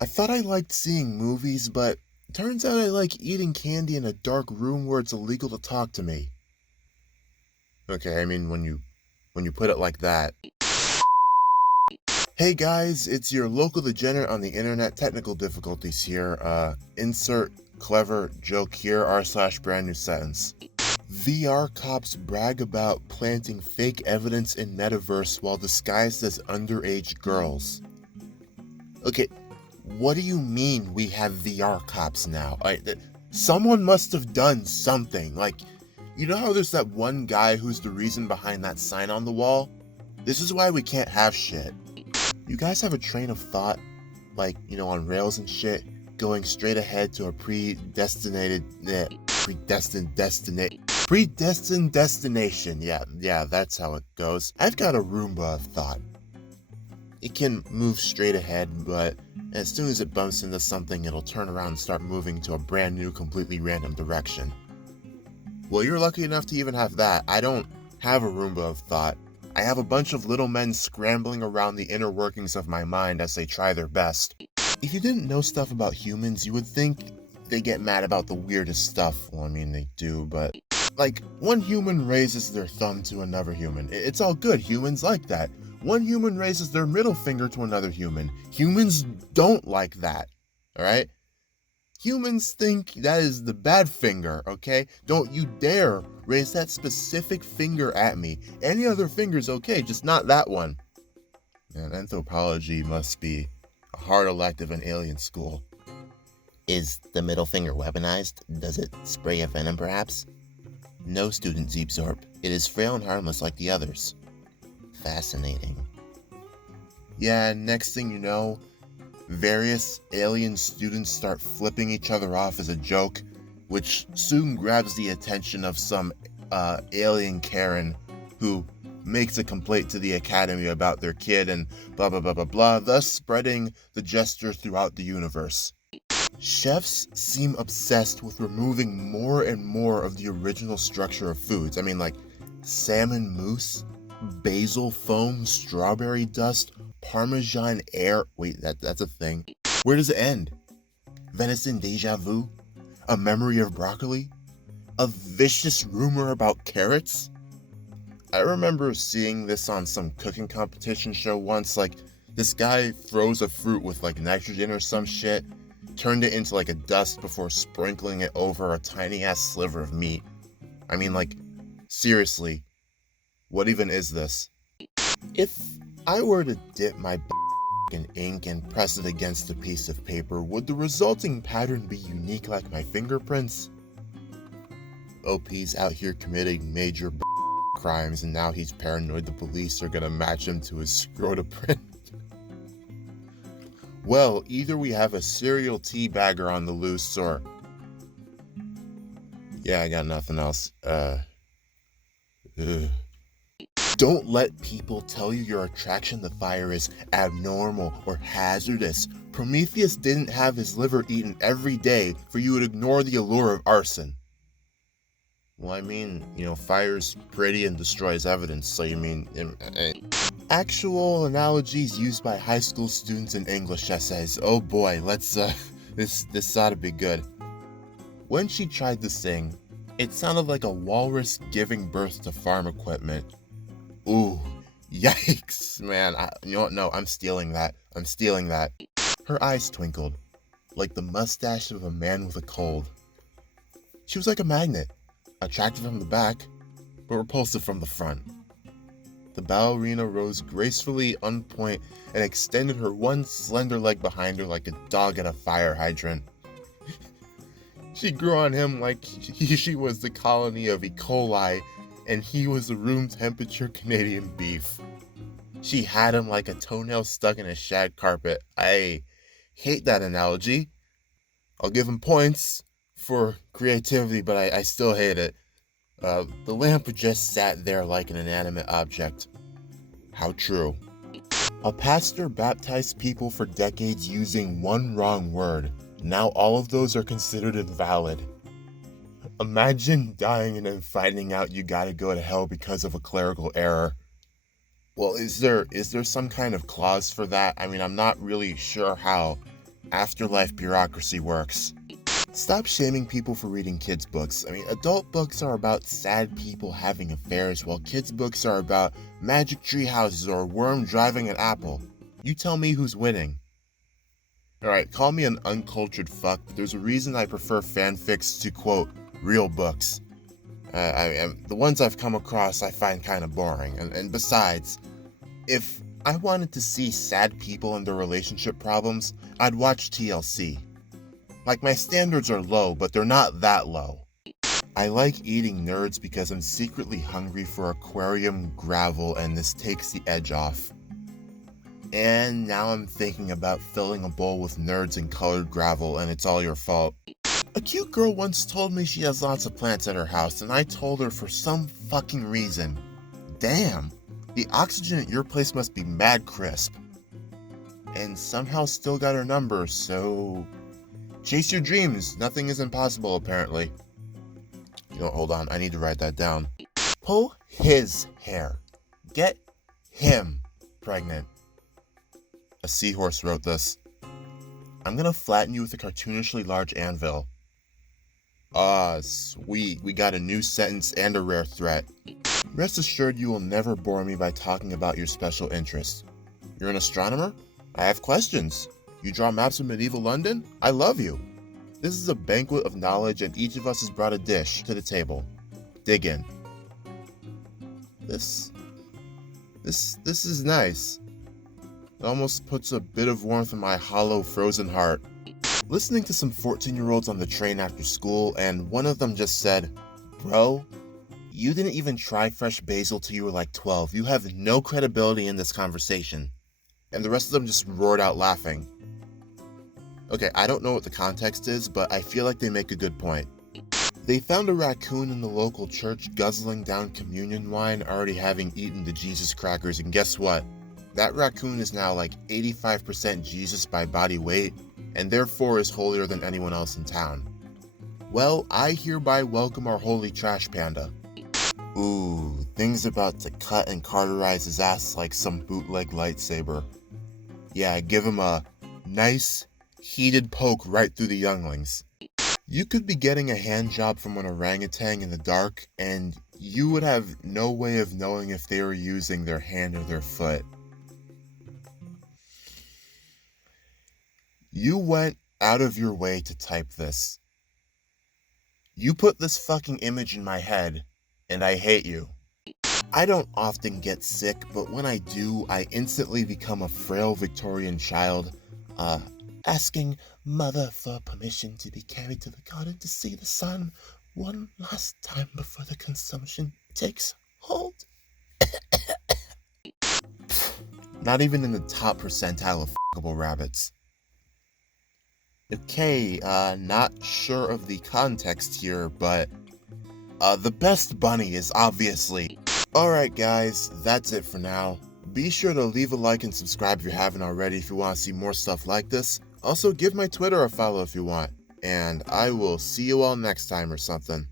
I thought I liked seeing movies, but turns out I like eating candy in a dark room where it's illegal to talk to me. Okay, I mean when you put it like that. Hey guys, it's your local degenerate on the internet. Technical difficulties here. Insert clever joke here, r/ brand new sentence. VR cops brag about planting fake evidence in metaverse while disguised as underage girls. Okay, what do you mean we have VR cops now? Someone must have done something. Like, you know how there's that one guy who's the reason behind that sign on the wall? This is why we can't have shit. You guys have a train of thought, like, on rails and shit, going straight ahead to a predestined destination. Yeah, that's how it goes. I've got a Roomba of thought. It can move straight ahead, but as soon as it bumps into something, it'll turn around and start moving to a brand new, completely random direction. Well, you're lucky enough to even have that. I don't have a Roomba of thought. I have a bunch of little men scrambling around the inner workings of my mind as they try their best. If you didn't know stuff about humans, you would think they get mad about the weirdest stuff. Well, I mean, they do, but like, one human raises their thumb to another human. It's all good. Humans like that. One human raises their middle finger to another human. Humans don't like that. All right? Humans think that is the bad finger, okay? Don't you dare raise that specific finger at me. Any other finger's okay, just not that one. Man, anthropology must be a hard elective in alien school. Is the middle finger weaponized? Does it spray a venom, perhaps? No, student Zeebzorp. It is frail and harmless like the others. Fascinating. Yeah, next thing you know, various alien students start flipping each other off as a joke, which soon grabs the attention of some alien Karen who makes a complaint to the academy about their kid and blah blah blah blah blah, thus spreading the gesture throughout the universe. Chefs seem obsessed with removing more and more of the original structure of foods. I mean, like salmon mousse, basil foam, strawberry dust, Parmesan air. Wait, that's a thing. Where does it end? Venison deja vu? A memory of broccoli? A vicious rumor about carrots? I remember seeing this on some cooking competition show once. Like, this guy froze a fruit with like nitrogen or some shit, turned it into like a dust before sprinkling it over a tiny ass sliver of meat. I mean, like, seriously, what even is this? If I were to dip my in ink and press it against a piece of paper, would the resulting pattern be unique like my fingerprints? OP's out here committing major crimes, and now he's paranoid the police are gonna match him to his scrotoprint. Well, either we have a serial teabagger on the loose, or... Yeah, I got nothing else. Don't let people tell you your attraction to fire is abnormal or hazardous. Prometheus didn't have his liver eaten every day for you to ignore the allure of arson. Well, I mean, fire's pretty and destroys evidence, so you mean... Actual analogies used by high school students in English essays. Oh boy, let's, this ought to be good. When she tried to sing, it sounded like a walrus giving birth to farm equipment. Ooh, yikes, man. You know what? No, I'm stealing that. Her eyes twinkled, like the mustache of a man with a cold. She was like a magnet, attractive from the back, but repulsive from the front. The ballerina rose gracefully on point and extended her one slender leg behind her like a dog at a fire hydrant. She grew on him like she was the colony of E. coli, and he was the room temperature Canadian beef. She had him like a toenail stuck in a shag carpet. I hate that analogy. I'll give him points for creativity, but I still hate it. The lamp just sat there like an inanimate object. How true. A pastor baptized people for decades using one wrong word. Now all of those are considered invalid. Imagine dying and then finding out you gotta go to hell because of a clerical error. Well, is there some kind of clause for that? I mean, I'm not really sure how Afterlife bureaucracy works. Stop shaming people for reading kids' books. I mean, adult books are about sad people having affairs, while kids' books are about magic tree houses or a worm driving an apple. You tell me who's winning. Alright, call me an uncultured fuck, but there's a reason I prefer fanfics to, quote, real books. The ones I've come across I find kind of boring, and besides, if I wanted to see sad people and their relationship problems, I'd watch TLC. Like, my standards are low, but they're not that low. I like eating nerds because I'm secretly hungry for aquarium gravel and this takes the edge off. And now I'm thinking about filling a bowl with nerds and colored gravel, and it's all your fault. A cute girl once told me she has lots of plants at her house, and I told her for some fucking reason, damn, the oxygen at your place must be mad crisp. And somehow still got her number, so chase your dreams. Nothing is impossible, apparently. You know, hold on, I need to write that down. Pull his hair. Get him pregnant. A seahorse wrote this. I'm gonna flatten you with a cartoonishly large anvil. Ah, sweet. We got a new sentence and a rare threat. Rest assured you will never bore me by talking about your special interests. You're an astronomer? I have questions. You draw maps of medieval London? I love you. This is a banquet of knowledge and each of us has brought a dish to the table. Dig in. This is nice. It almost puts a bit of warmth in my hollow, frozen heart. Listening to some 14-year-olds on the train after school, and one of them just said, "Bro, you didn't even try fresh basil till you were like 12. You have no credibility in this conversation." And the rest of them just roared out laughing. Okay, I don't know what the context is, but I feel like they make a good point. They found a raccoon in the local church guzzling down communion wine, already having eaten the Jesus crackers, and guess what? That raccoon is now like 85% Jesus by body weight, and therefore is holier than anyone else in town. Well, I hereby welcome our holy trash panda. Ooh, thing's about to cut and cauterize his ass like some bootleg lightsaber. Yeah, give him a nice, heated poke right through the younglings. You could be getting a hand job from an orangutan in the dark, and you would have no way of knowing if they were using their hand or their foot. You went out of your way to type this. You put this fucking image in my head, and I hate you. I don't often get sick, but when I do, I instantly become a frail Victorian child, asking mother for permission to be carried to the garden to see the sun one last time before the consumption takes hold. Not even in the top percentile of fuckable rabbits. Okay, not sure of the context here, but the best bunny is obviously... Alright guys, that's it for now. Be sure to leave a like and subscribe if you haven't already if you want to see more stuff like this. Also, give my Twitter a follow if you want. And I will see you all next time or something.